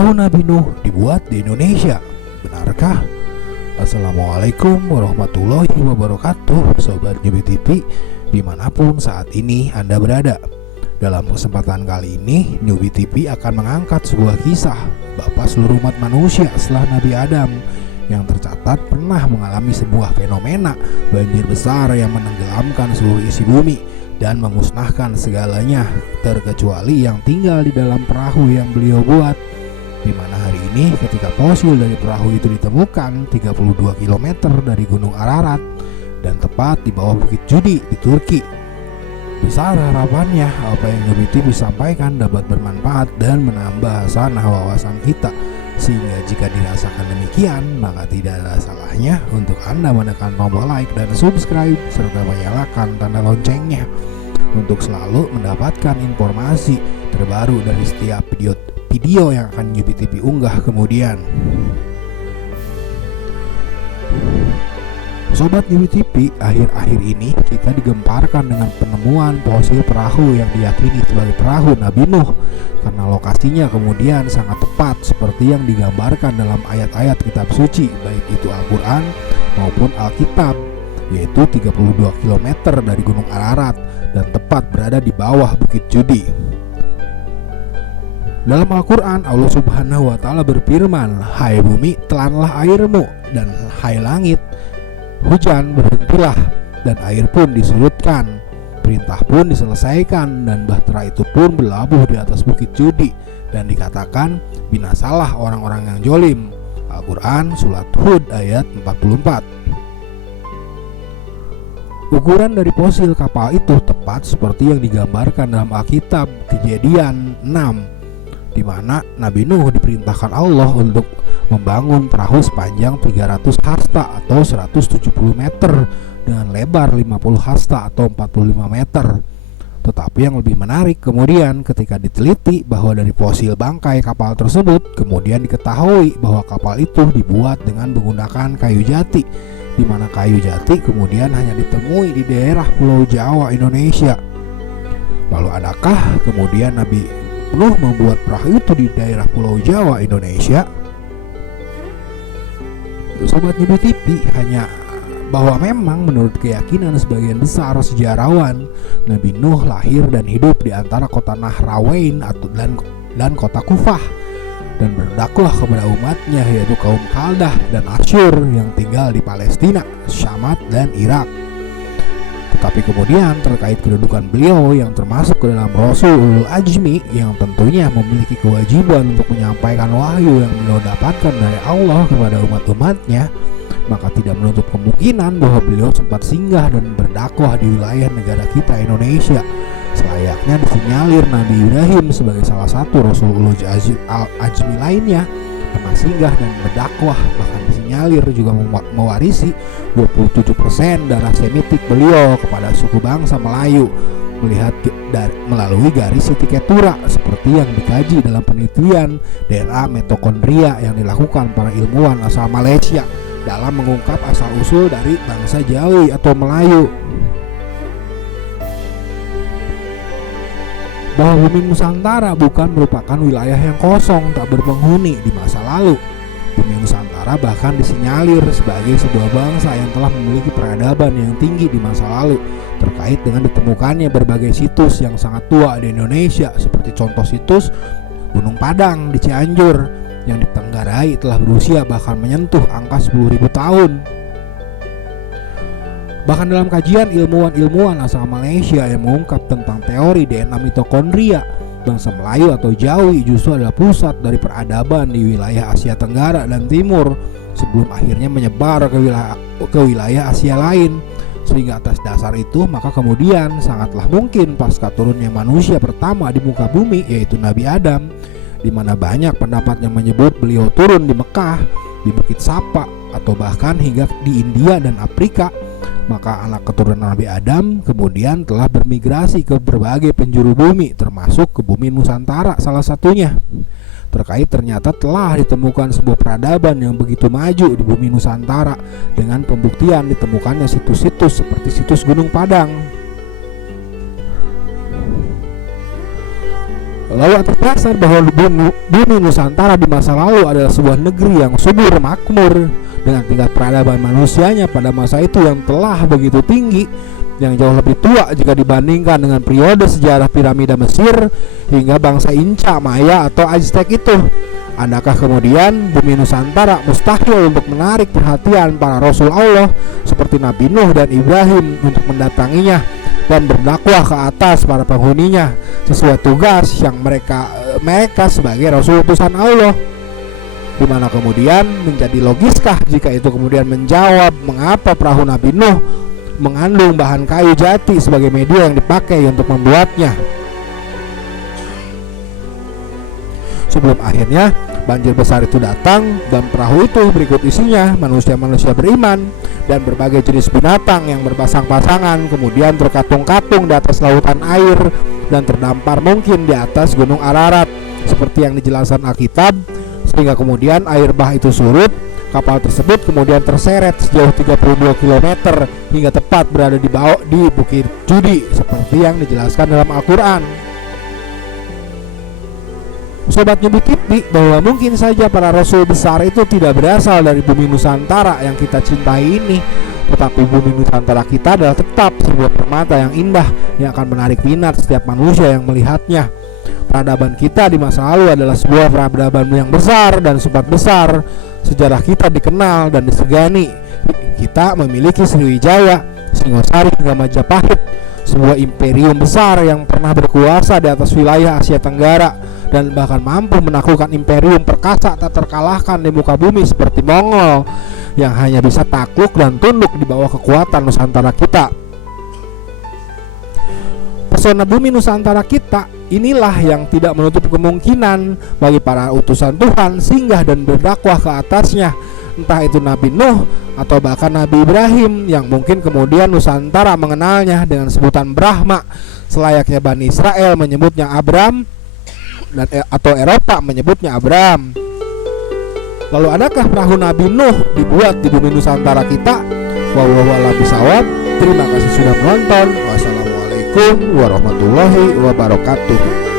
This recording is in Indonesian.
perahu Nabi Nuh dibuat di Indonesia. Benarkah? Assalamualaikum warahmatullahi wabarakatuh, Sobat Nyubi TV dimanapun saat ini Anda berada. Dalam kesempatan kali ini, Nyubi TV akan mengangkat sebuah kisah bapak seluruh umat manusia setelah Nabi Adam yang tercatat pernah mengalami sebuah fenomena banjir besar yang menenggelamkan seluruh isi bumi dan memusnahkan segalanya terkecuali yang tinggal di dalam perahu yang beliau buat. Di mana hari ini ketika fosil dari perahu itu ditemukan 32 km dari Gunung Ararat dan tepat di bawah Bukit Judi di Turki. Besar harapannya apa yang Nyubi TV sampaikan dapat bermanfaat dan menambah sanah wawasan kita, sehingga jika dirasakan demikian maka tidak ada salahnya untuk Anda menekan tombol like dan subscribe serta menyalakan tanda loncengnya untuk selalu mendapatkan informasi terbaru dari setiap video yang akan Nyubi TV unggah kemudian. Sobat Nyubi TV, akhir-akhir ini kita digemparkan dengan penemuan fosil perahu yang diyakini sebagai perahu Nabi Nuh karena lokasinya kemudian sangat tepat seperti yang digambarkan dalam ayat-ayat kitab suci, baik itu Al-Quran maupun Alkitab, yaitu 32 km dari Gunung Ararat dan tepat berada di bawah Bukit Judi. Dalam Al-Quran, Allah Subhanahu wa Ta'ala berfirman, "Hai bumi, telanlah airmu, dan hai langit, hujan berhentilah, dan air pun disurutkan, perintah pun diselesaikan, dan bahtera itu pun berlabuh di atas Bukit Judi, dan dikatakan, binasalah orang-orang yang jolim." Al-Quran Surat Hud ayat 44. Ukuran dari fosil kapal itu tepat seperti yang digambarkan dalam Alkitab Kejadian 6, di mana Nabi Nuh diperintahkan Allah untuk membangun perahu sepanjang 300 hasta atau 170 meter dengan lebar 50 hasta atau 45 meter. Tetapi yang lebih menarik kemudian ketika diteliti bahwa dari fosil bangkai kapal tersebut kemudian diketahui bahwa kapal itu dibuat dengan menggunakan kayu jati, di mana kayu jati kemudian hanya ditemui di daerah Pulau Jawa, Indonesia. Lalu adakah kemudian Nabi Nuh membuat perahu itu di daerah Pulau Jawa, Indonesia? Sobat Nyubi TV, hanya bahwa memang menurut keyakinan sebagian besar sejarawan, Nabi Nuh lahir dan hidup di antara kota Nahrawain dan kota Kufah dan berdakwah kepada umatnya, yaitu kaum Kaldah dan Asyur yang tinggal di Palestina, Syam dan Irak. Tetapi kemudian terkait kedudukan beliau yang termasuk ke dalam Rasul Ulul Ajmi yang tentunya memiliki kewajiban untuk menyampaikan wahyu yang beliau dapatkan dari Allah kepada umat-umatnya, maka tidak menutup kemungkinan bahwa beliau sempat singgah dan berdakwah di wilayah negara kita Indonesia, selayaknya disinyalir Nabi Ibrahim sebagai salah satu Rasul Ulul Ajmi lainnya pernah singgah dan berdakwah. Bahkan disinyalir juga mewarisi 27% darah Semitik beliau kepada suku bangsa Melayu melihat melalui garis Sitiketura, seperti yang dikaji dalam penelitian DNA mitokondria yang dilakukan para ilmuwan asal Malaysia dalam mengungkap asal-usul dari bangsa Jawi atau Melayu. Bahwa bumi Nusantara bukan merupakan wilayah yang kosong tak berpenghuni di masa lalu. Bumi Nusantara bahkan disinyalir sebagai sebuah bangsa yang telah memiliki peradaban yang tinggi di masa lalu, terkait dengan ditemukannya berbagai situs yang sangat tua di Indonesia, seperti contoh situs Gunung Padang di Cianjur yang ditenggarai telah berusia bahkan menyentuh angka 10.000 tahun. Bahkan dalam kajian ilmuwan asal Malaysia yang mengungkap tentang teori DNA mitokondria, bangsa Melayu atau Jawi justru adalah pusat dari peradaban di wilayah Asia Tenggara dan Timur sebelum akhirnya menyebar ke wilayah Asia lain. Sehingga atas dasar itu maka kemudian sangatlah mungkin pasca turunnya manusia pertama di muka bumi, yaitu Nabi Adam, di mana banyak pendapat yang menyebut beliau turun di Mekah, di Bukit Sapa, atau bahkan hingga di India dan Afrika. Maka anak keturunan Nabi Adam kemudian telah bermigrasi ke berbagai penjuru bumi, termasuk ke bumi Nusantara salah satunya. Terkait ternyata telah ditemukan sebuah peradaban yang begitu maju di bumi Nusantara dengan pembuktian ditemukannya situs-situs seperti situs Gunung Padang. Lalu atas dasar bahwa bumi Nusantara di masa lalu adalah sebuah negeri yang subur makmur dengan tingkat peradaban manusianya pada masa itu yang telah begitu tinggi, yang jauh lebih tua jika dibandingkan dengan periode sejarah piramida Mesir hingga bangsa Inca, Maya atau Aztec itu. Adakah kemudian bumi Nusantara mustahil untuk menarik perhatian para Rasul Allah seperti Nabi Nuh dan Ibrahim untuk mendatanginya dan berdakwah ke atas para penghuninya sesuai tugas yang mereka sebagai Rasul utusan Allah? Di mana kemudian menjadi logiskah jika itu kemudian menjawab mengapa perahu Nabi Nuh mengandung bahan kayu jati sebagai media yang dipakai untuk membuatnya. Sebelum akhirnya banjir besar itu datang dan perahu itu berikut isinya manusia-manusia beriman dan berbagai jenis binatang yang berpasang-pasangan kemudian terkatung-katung di atas lautan air dan terdampar mungkin di atas gunung Ararat seperti yang dijelaskan Alkitab, sehingga kemudian air bah itu surut. Kapal tersebut kemudian terseret sejauh 32 km hingga tepat berada di Bukit Judi seperti yang dijelaskan dalam Al-Quran. Sobat Nyubi TV, bahwa mungkin saja para rasul besar itu tidak berasal dari bumi Nusantara yang kita cintai ini, tetapi bumi Nusantara kita adalah tetap sebuah permata yang indah yang akan menarik minat setiap manusia yang melihatnya. Peradaban kita di masa lalu adalah sebuah peradaban yang besar dan sempat besar. Sejarah kita dikenal dan disegani. Kita memiliki Sriwijaya, Singosari hingga Majapahit, sebuah imperium besar yang pernah berkuasa di atas wilayah Asia Tenggara dan bahkan mampu menaklukkan imperium perkasa tak terkalahkan di muka bumi seperti Mongol yang hanya bisa takluk dan tunduk di bawah kekuatan Nusantara kita. Pesona bumi Nusantara kita inilah yang tidak menutup kemungkinan bagi para utusan Tuhan singgah dan berdakwah ke atasnya, entah itu Nabi Nuh atau bahkan Nabi Ibrahim yang mungkin kemudian Nusantara mengenalnya dengan sebutan Brahma, selayaknya Bani Israel menyebutnya Abram dan atau Eropa menyebutnya Abram. Lalu adakah perahu Nabi Nuh dibuat di bumi Nusantara kita? Wallahu a'lam bishawab. Terima kasih sudah menonton. Wassalamualaikum warahmatullahi wabarakatuh.